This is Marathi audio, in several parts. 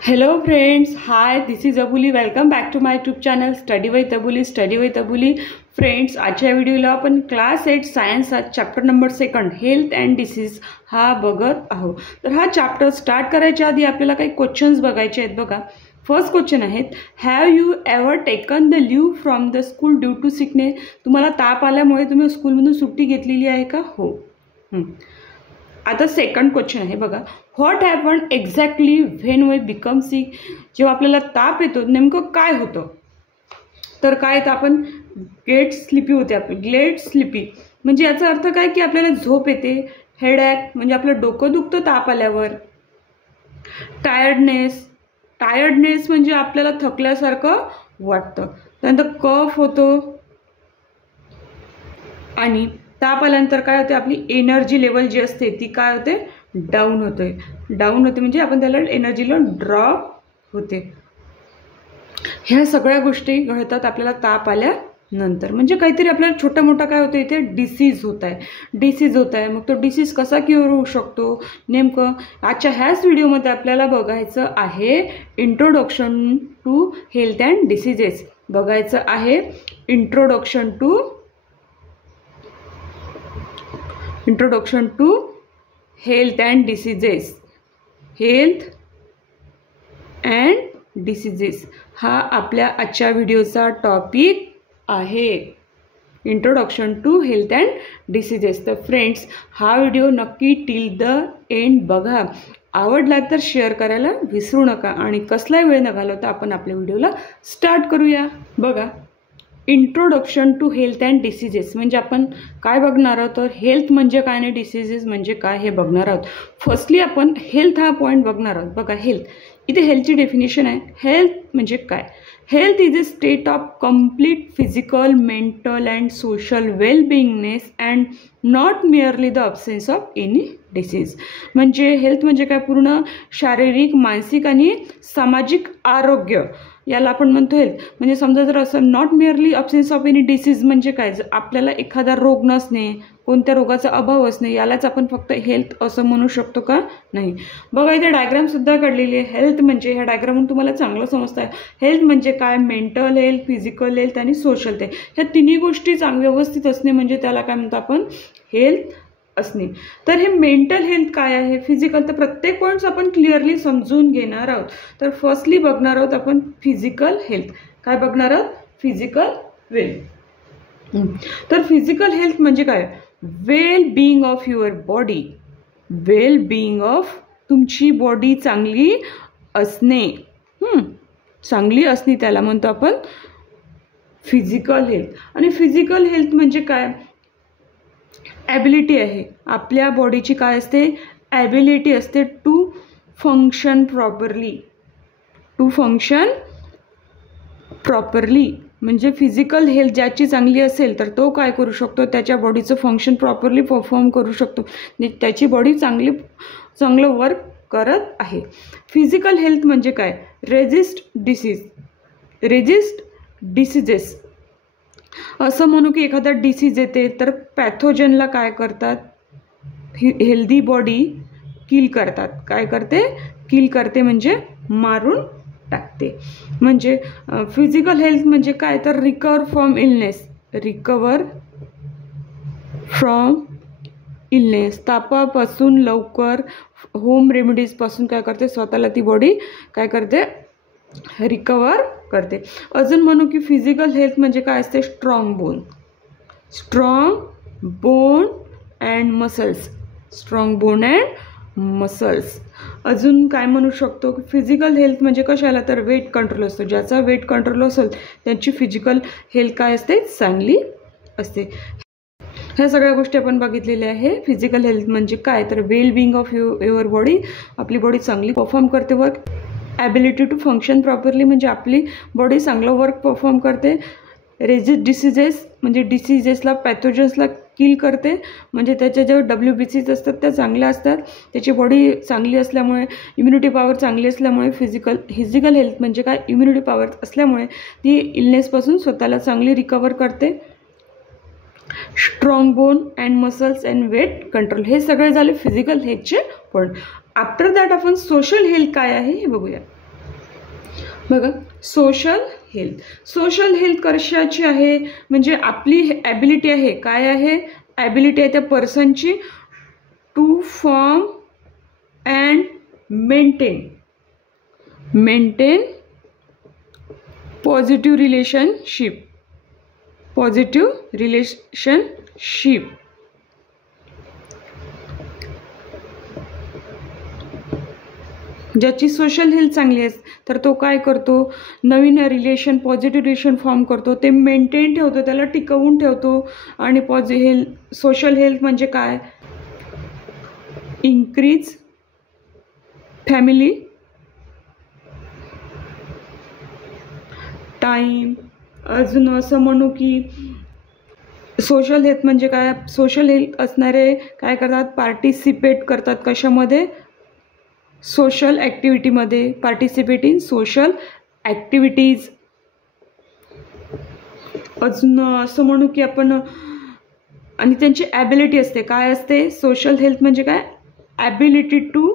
Hello friends, hi, this is Abuli. Welcome back to my YouTube channel Study with Abuli. Friends, आजच्या व्हिडिओला आपण class 8 science chapter number 2 health and disease हा बघत आहोत. तर हा चॅप्टर स्टार्ट करायच्या आधी आपल्याला काही क्वेश्चन्स बघायचे आहेत. बघा, फर्स्ट क्वेश्चन आहेत, have you ever taken the leave from the school due to sickness? तुम्हाला ताप आल्यामुळे तुम्ही स्कूलमधून सुट्टी घेतलेली आहे का? हो. आता सेकंड क्वेश्चन आहे. बघा, what happen exactly when we become sick? जेव्हा आपल्याला ताप येतो नेमकं काय होतं? तर काय, तर आपण गेट स्लिपी होते. आपलं गेट स्लिपी म्हणजे याचा अर्थ काय की आपल्याला झोप येते. हेडॅक म्हणजे आपलं डोकं दुखतं ताप आल्यावर. टायर्डनेस म्हणजे आपल्याला थकल्यासारखं वाटतं. त्यानंतर कफ होतो आणि ताप आल्यानंतर काय होते, आपली एनर्जी लेवल जी असते ती काय होते, डाऊन होते म्हणजे आपण त्याला एनर्जी लेवल ड्रॉप होते. ह्या सगळ्या गोष्टी घडतात आपल्याला ताप आल्यानंतर. म्हणजे काहीतरी आपल्याला छोटा मोठा काय होतं, इथे डिसीज होत आहे. मग तो डिसीज कसा क्युअर होऊ शकतो नेमकं आजच्या ह्याच व्हिडिओमध्ये आपल्याला बघायचं आहे. Introduction to health and diseases बघायचं आहे. Introduction to health and diseases हा आपल्या आजच्या व्हिडिओचा टॉपिक आहे. Introduction to health and diseases. तर फ्रेंड्स, हा व्हिडिओ नक्की टिल द एंड बघा. आवडला तर शेअर करायला विसरू नका आणि कसलाही वेळ न घालवता आपण आपल्या व्हिडिओला स्टार्ट करूया. बघा, introduction to health and diseases म्हणजे आपण काय बघणार आहोत, तर हेल्थ म्हणजे काय आणि डिसीजेस म्हणजे काय हे बघणार आहोत. फर्स्टली आपण हेल्थ हा पॉईंट बघणार आहोत. बघा, हेल्थ, इथे हेल्थची डेफिनेशन आहे. हेल्थ म्हणजे काय? Health is a state of complete physical, mental and social wellbeingness and not merely the absence of any disease. म्हणजे हेल्थ म्हणजे काय, पूर्ण शारीरिक, मानसिक आणि सामाजिक आरोग्य याला आपण म्हणतो हेल्थ. म्हणजे समजा जर असं not merely absence of any disease म्हणजे काय, जर आपल्याला एखादा रोग नसणे, कोणत्या रोगाचा अभाव असणे, यालाच आपण फक्त हेल्थ असं म्हणू शकतो का? नाही. बघा, इथे डायग्रामसुद्धा काढलेली आहे. हेल्थ म्हणजे, ह्या डायग्रामून तुम्हाला चांगलं समजतं आहे हेल्थ म्हणजे काय. मेंटल हेल्थ, फिजिकल हेल्थ आणि सोशल हेल्थ, ह्या तिन्ही गोष्टी व्यवस्थित असणे म्हणजे त्याला काय म्हणतो आपण, हेल्थ असणे. तर हे मेंटल हेल्थ काय आहे, फिजिकल, तर प्रत्येक पॉईंट्स आपण क्लिअरली समजून घेणार आहोत. तर फर्स्टली बघणार आहोत आपण फिजिकल हेल्थ. काय बघणार आहोत? Physical health. तर फिजिकल हेल्थ म्हणजे काय, well being of your body. Well being of, तुमची बॉडी चांगली असणे. त्याला म्हणतो आपण फिजिकल हेल्थ. आणि फिजिकल हेल्थ म्हणजे काय, ॲबिलिटी आहे. आपल्या बॉडीची काय असते, ॲबिलिटी असते टू फंक्शन प्रॉपरली. म्हणजे फिजिकल हेल्थ ज्याची चांगली असेल तर तो काय करू शकतो, त्याच्या बॉडीचं फंक्शन प्रॉपरली परफॉर्म करू शकतो. त्याची बॉडी चांगलं वर्क करत आहे. फिजिकल हेल्थ म्हणजे काय, रेजिस्ट डिसीजेस. असं म्हणू की एखादा डिसीज येते तर पॅथोजनला काय करतात, हेल्दी बॉडी किल करतात. काय करते, किल करते म्हणजे मारून टाकते. म्हणजे फिजिकल हेल्थ म्हणजे काय, तर रिकवर फ्रॉम इलनेस. तापापासून लवकर, होम रेमेडीजपासून काय करते, स्वतःला ती बॉडी काय करते, रिकवर करते. अजून म्हणू की फिजिकल हेल्थ म्हणजे काय असते, स्ट्रॉंग बोन अँड मसल्स. अजून काय म्हणू शकतो की फिजिकल हेल्थ म्हणजे कशाला, तर वेट कंट्रोल असतो. ज्याचा वेट कंट्रोल असेल त्यांची फिजिकल हेल्थ काय असते, चांगली असते. ह्या सगळ्या गोष्टी आपण बघितलेल्या आहे. फिजिकल हेल्थ म्हणजे काय, तर well being of your body, आपली बॉडी चांगली परफॉर्म करते work. Ability to function properly म्हणजे आपली बॉडी चांगलं वर्क परफॉर्म करते. रेजिस्ट डिसीजेस म्हणजे डिसीजेसला, पॅथोजन्सला किल करते. म्हणजे त्याच्या ज्या WBCs असतात त्या चांगल्या असतात. त्याची बॉडी चांगली असल्यामुळे, इम्युनिटी पॉवर चांगली असल्यामुळे, फिजिकल हेल्थ म्हणजे काय, इम्युनिटी पॉवर असल्यामुळे ती इलनेसपासून स्वतःला चांगली रिकवर करते. Strong bone and muscles and weight control, हे सगळे झाले फिजिकल हेल्थचे पॉईंट. आफ्टर दॅट आपण सोशल हेल्थ काय आहे हे बघूया. बघा, सोशल हेल्थ कशाची आहे, म्हणजे आपली ॲबिलिटी आहे, काय आहे, ॲबिलिटी आहे त्या पर्सनची to form and maintain positive relationship. ज्याची सोशल हेल्थ चांगली आहे तर तो काय करतो, नवीन पॉझिटिव्ह रिलेशन फॉर्म करतो, ते मेंटेन ठेवतो, त्याला टिकवून ठेवतो. आणि सोशल हेल्थ म्हणजे काय, इन्क्रीज फॅमिली टाईम. अजून असं म्हणू की सोशल हेल्थ म्हणजे काय, सोशल हेल्थ असणारे काय करतात, पार्टिसिपेट करतात कशामध्ये, सोशल ॲक्टिव्हिटीमध्ये, पार्टिसिपेट इन सोशल ॲक्टिव्हिटीज. अजून असं म्हणू की आपण, आणि त्यांची ॲबिलिटी असते, काय असते, सोशल हेल्थ म्हणजे काय, ॲबिलिटी टू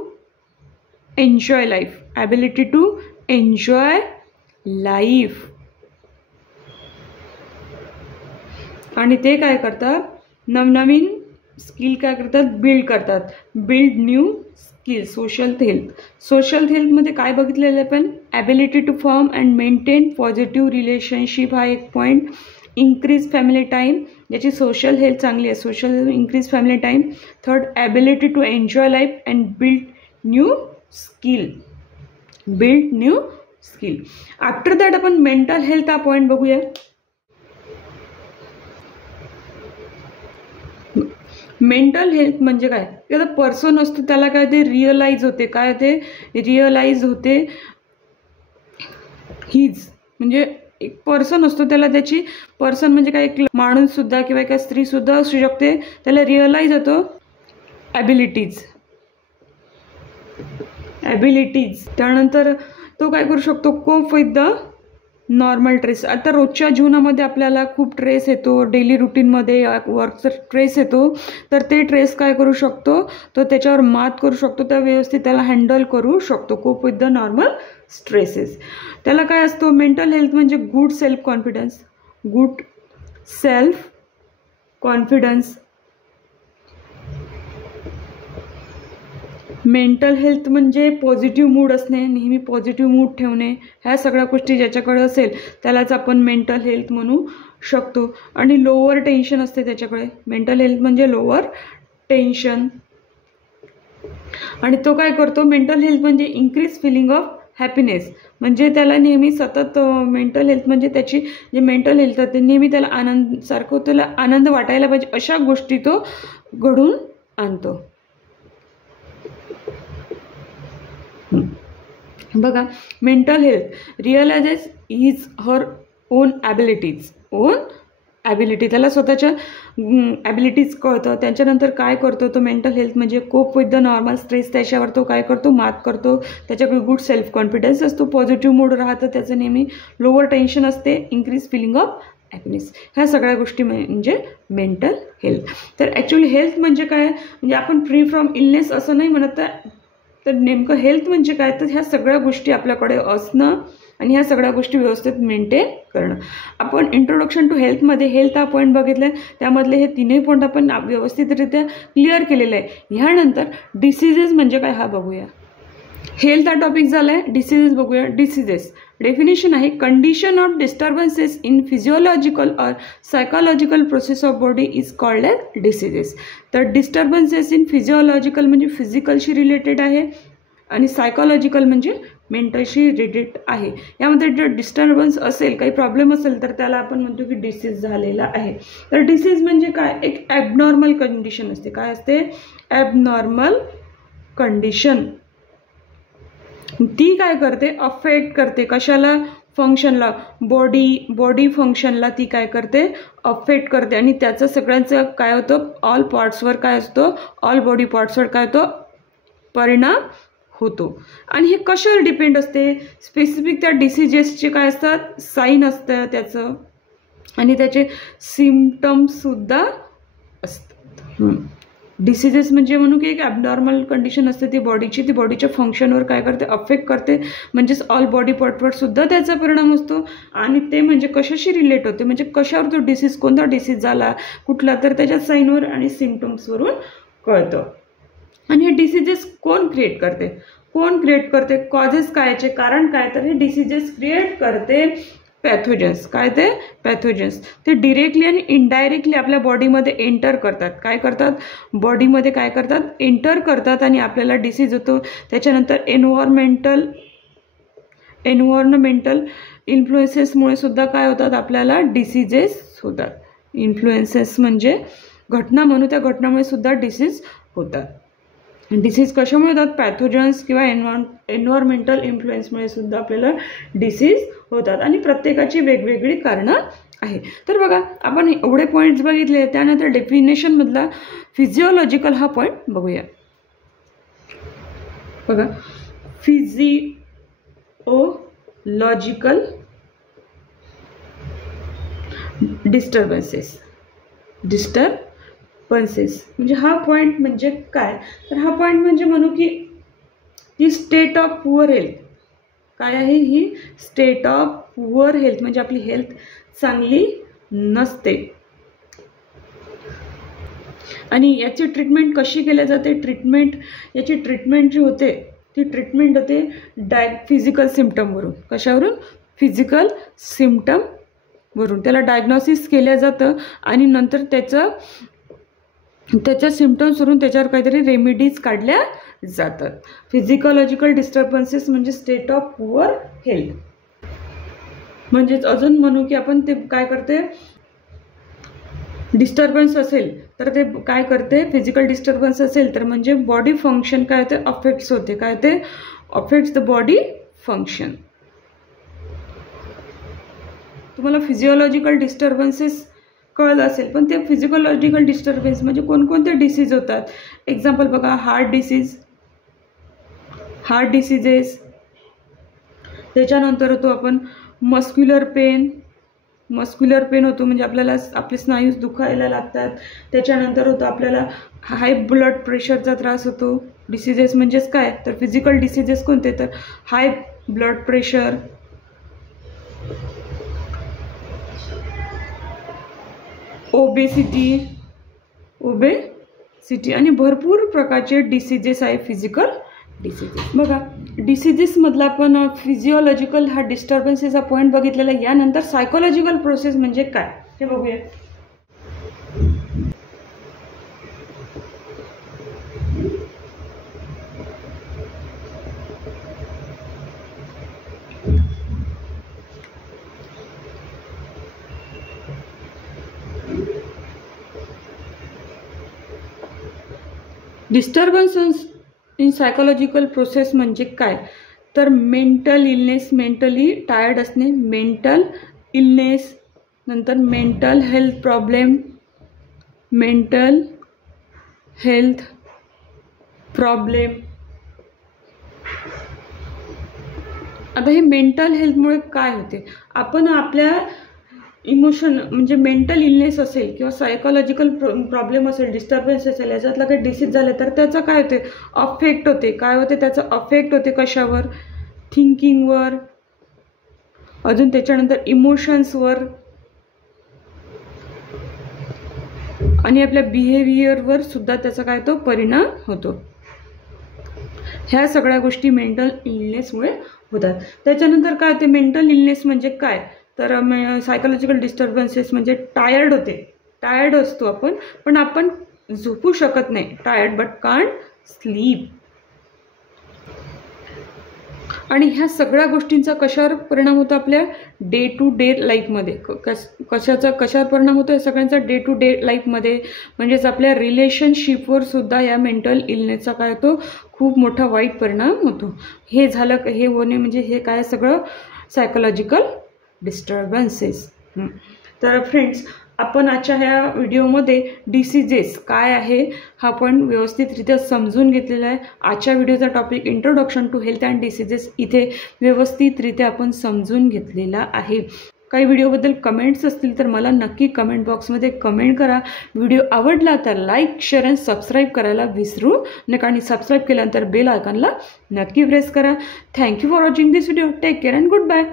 एन्जॉय लाईफ. आणि ते काय करतात, नवनवीन स्किल काय करतात, बिल्ड न्यू स्किल. सोशल हेल्थमध्ये काय बघितलेलं आहे आपण, ability to form and maintain positive relationship हा एक पॉईंट. इन्क्रीज फॅमिली टाईम, ज्याची सोशल हेल्थ चांगली आहे, increase family time. Third, ability to enjoy life and build new skill. After that आपण मेंटल हेल्थ हा पॉईंट बघूया. मेंटल हेल्थ म्हणजे काय, एखादा पर्सन असतो त्याला काय ते रिअलाइज होते, हीज म्हणजे एक पर्सन असतो त्याला त्याची, पर्सन म्हणजे काय, एक माणूस सुद्धा किंवा एका स्त्री सुद्धा असू शकते, त्याला रिअलाइज होतो ॲबिलिटीज. त्यानंतर तो काय करू शकतो, cope with the normal trace. आता रोजच्या जीवनामध्ये आपल्याला खूप ट्रेस येतो, डेली रुटीनमध्ये वर्कचा ट्रेस येतो, तर ते ट्रेस काय करू शकतो, तो त्याच्यावर मात करू शकतो, त्या व्यवस्थित त्याला हँडल करू शकतो. Cope with the normal stresses. त्याला काय असतो, मेंटल हेल्थ म्हणजे good self confidence. Mental health म्हणजे पॉझिटिव्ह मूड असणे, नेहमी पॉझिटिव्ह मूड ठेवणे, ह्या सगळ्या गोष्टी ज्याच्याकडे असेल त्यालाच आपण मेंटल हेल्थ म्हणू शकतो. आणि लोअर टेन्शन असते त्याच्याकडे, मेंटल हेल्थ म्हणजे लोअर टेन्शन. आणि तो काय करतो, मेंटल हेल्थ म्हणजे इन्क्रीज फिलिंग ऑफ हॅपीनेस, म्हणजे त्याला नेहमी सतत मेंटल हेल्थ म्हणजे त्याची जे मेंटल हेल्थ आहे ते नेहमी त्याला त्याला आनंद वाटायला पाहिजे अशा गोष्टी तो घडून आणतो. बघा, mental health realises his her own ability, त्याला स्वतःच्या ॲबिलिटीज कळतं. त्याच्यानंतर काय करतो तो मेंटल हेल्थ म्हणजे cope with the normal stress, त्याच्यावर तो काय करतो, मात करतो. त्याच्याकडे गुड सेल्फ कॉन्फिडन्स असतो, पॉझिटिव्ह मूड राहतं त्याचं नेहमी, लोअर टेन्शन असते, इन्क्रीज फिलिंग ऑफ हॅपीनेस. ह्या सगळ्या गोष्टी म्हणजे मेंटल हेल्थ. तर ॲक्च्युली हेल्थ म्हणजे काय, म्हणजे आपण फ्री फ्रॉम इलनेस असं नाही म्हणत, तर नेमकं हेल्थ म्हणजे काय, तर ह्या सगळ्या गोष्टी आपल्याकडे असणं आणि ह्या सगळ्या गोष्टी व्यवस्थित मेंटेन करणं. आपण इंट्रोडक्शन टू हेल्थमध्ये हेल्थ हा पॉईंट बघितला आहे, त्यामधले हे तिन्ही पॉईंट आपण व्यवस्थितरित्या क्लिअर केलेले आहे. ह्यानंतर डिसीजेस म्हणजे काय हा बघूया. हेल्थ हा टॉपिक झाला आहे, डिसीजेस बघूया. डिसीजेस डेफिनेशन आहे, condition of disturbances in physiological or psychological process of body is called as diseases. तर डिस्टर्बन्सेस इन फिजिओलॉजिकल म्हणजे फिजिकलशी रिलेटेड आहे, आणि सायकोलॉजिकल म्हणजे मेंटलशी रिलेटेड आहे. यामध्ये जर डिस्टर्बन्स असेल, काही प्रॉब्लेम असेल, तर त्याला आपण म्हणतो की डिसीज झालेला आहे. तर डिसीज म्हणजे काय, एक ॲबनॉर्मल कंडिशन असते. काय असते, ॲबनॉर्मल कंडिशन. ती काय करते, अफेक्ट करते कशाला, फंक्शनला, बॉडी फंक्शनला ती काय करते, अफेक्ट करते. आणि त्याचं सगळ्यांचं काय होतं, ऑल पार्ट्सवर काय असतो, ऑल बॉडी पार्ट्सवर काय होतो, परिणाम होतो. आणि हे कशावर डिपेंड असते, स्पेसिफिक त्या डिसीजेसचे काय असतात, साईन असतं त्याचं, आणि त्याचे सिम्पटम्ससुद्धा असतात. डिसीजेस म्हणजे म्हणू की एक ॲबनॉर्मल कंडिशन असते ती बॉडीची, ती बॉडीच्या फंक्शनवर काय करते, अफेक्ट करते, म्हणजेच ऑल बॉडी पार्टवर सुद्धा त्याचा परिणाम असतो. आणि ते म्हणजे कशाशी रिलेट होते, म्हणजे कशावर तो डिसीज, कोणता डिसीज झाला कुठला, तर त्याच्या साईनवर आणि सिम्पटम्सवरून कळतं. आणि हे डिसीजेस कोण क्रिएट करते, कॉजेस काय, याचे कारण काय, तर हे डिसीजेस क्रिएट करते पॅथोजन्स. काय ते पॅथोजन्स, ते डिरेक्टली आणि इनडायरेक्टली आपल्या बॉडीमध्ये एंटर करतात. काय करतात, बॉडीमध्ये काय करतात, एंटर करतात आणि आपल्याला डिसीज होतो. त्याच्यानंतर एन्व्हायरमेंटल इन्फ्लुएन्सेसमुळे सुद्धा काय होतात, आपल्याला डिसीजेस होतात. इन्फ्लुएन्सेस म्हणजे घटना म्हणू, त्या घटनामुळे सुद्धा डिसीज होतात. डिसीज कशामुळे होतात, पॅथोजन्स किंवा एन्व्हायरमेंटल इन्फ्लुएन्समुळे सुद्धा आपल्याला डिसीज होतात. आणि प्रत्येकाची वेगवेगळी कारणं आहे. तर बघा आपण एवढे पॉईंट्स बघितले. त्यानंतर डेफिनेशनमधला फिजिओलॉजिकल हा पॉईंट बघूया. बघा, फिजिओलॉजिकल डिस्टर्बन्सेस म्हणजे हा पॉईंट म्हणजे काय, तर हा पॉईंट म्हणजे म्हणू की ही स्टेट ऑफ पुअर हेल्थ. काय आहे ही स्टेट ऑफ पुअर हेल्थ, म्हणजे आपली हेल्थ चांगली नसते. आणि याची ट्रीटमेंट कशी केली जाते, याची ट्रीटमेंट जी होते ती ट्रीटमेंट होते फिजिकल सिम्पटमवरून. कशावरून, फिजिकल सिम्पटमवरून त्याला डायग्नोसिस केलं जातं आणि नंतर त्याच्या सिम्पटम्सवरून त्याच्यावर काहीतरी रेमेडीज काढल्या जातात. फिजिओलॉजिकल डिस्टर्बन्सेस म्हणजे स्टेट ऑफ पुअर हेल्थ. म्हणजेच अजून म्हणू की आपण ते काय करते, डिस्टर्बन्स असेल तर ते काय करते, फिजिकल डिस्टर्बन्स असेल तर म्हणजे बॉडी फंक्शन काय ते अफेक्ट्स होते, काय ते अफेक्ट्स द बॉडी फंक्शन. तुम्हाला फिजिओलॉजिकल डिस्टर्बन्सेस कळलं असेल, पण ते फिजिओलॉजिकल डिस्टर्बन्स म्हणजे कोणकोणते डिसीज होतात. एक्झाम्पल बघा, हार्ट डिसीजेस, त्याच्यानंतर होतो आपण मस्क्युलर पेन होतो, म्हणजे आपल्याला आपले स्नायूज दुखायला लागतात. त्याच्यानंतर होतो आपल्याला हाय ब्लड प्रेशरचा त्रास होतो. डिसीजेस म्हणजेच काय, तर फिजिकल डिसीजेस कोणते, तर हाय ब्लड प्रेशर, ओबेसिटी आणि भरपूर प्रकारचे डिसीजेस आहे फिजिकल डिसीजेस. बघा, डिसीजेसमधला आपण फिजिओलॉजिकल हा डिस्टर्बन्सेसचा पॉईंट बघितलेला. यानंतर सायकोलॉजिकल प्रोसेस म्हणजे काय हे बघूया. डिस्टर्बन्स इन सायकोलॉजिकल प्रोसेस म्हणजे काय, तर मेंटल इलनेस, मेंटली टायर्ड असणे, मेंटल इलनेस, नंतर मेंटल हेल्थ प्रॉब्लेम. आता हे मेंटल हेल्थमुळे काय होते, आपण आपल्या इमोशन म्हणजे मेंटल इलनेस असेल किंवा सायकोलॉजिकल प्रॉब्लेम असेल, डिस्टर्बन्स असेल, याच्यातला काही डिसीज झालं तर त्याचा काय होते, अफेक्ट होते. काय होते, त्याचा अफेक्ट होते कशावर, थिंकिंगवर, अजून त्याच्यानंतर इमोशन्सवर आणि आपल्या बिहेवियरवर सुद्धा त्याचा काय तो परिणाम होतो. ह्या सगळ्या गोष्टी मेंटल इलनेसमुळे होतात. त्याच्यानंतर काय होते, मेंटल इलनेस म्हणजे काय, तर सायकोलॉजिकल डिस्टर्बन्सेस म्हणजे टायर्ड असतो आपण, पण आपण झोपू शकत नाही, टायर्ड बट कांट स्लीप. आणि ह्या सगळ्या गोष्टींचा कशावर परिणाम होतो, आपल्या डे टू डे लाईफमध्ये. कशावर परिणाम होतो, या सगळ्यांचा डे टू डे लाईफमध्ये, म्हणजेच आपल्या रिलेशनशिपवर सुद्धा या मेंटल इलनेसचा काय होतो, खूप मोठा वाईट परिणाम होतो. हे झालं, हे होणे म्हणजे हे काय सगळं सायकोलॉजिकल डिस्टर्बन्सेस. तर फ्रेंड्स, आपण आजच्या ह्या व्हिडिओमध्ये डिसीजेस काय आहे हा पण व्यवस्थितरित्या समजून घेतलेला आहे. आजच्या व्हिडिओचा topic introduction to health and diseases इथे व्यवस्थितरित्या आपण समजून घेतलेला आहे. काही व्हिडिओबद्दल कमेंट्स असतील तर मला नक्की कमेंट बॉक्समध्ये कमेंट करा. व्हिडिओ आवडला तर लाईक, शेअर आणि सबस्क्राईब करायला विसरू नका आणि सबस्क्राईब केल्यानंतर बेल आयकॉनला नक्की प्रेस करा. Thank you for watching this video. Take care and good bye.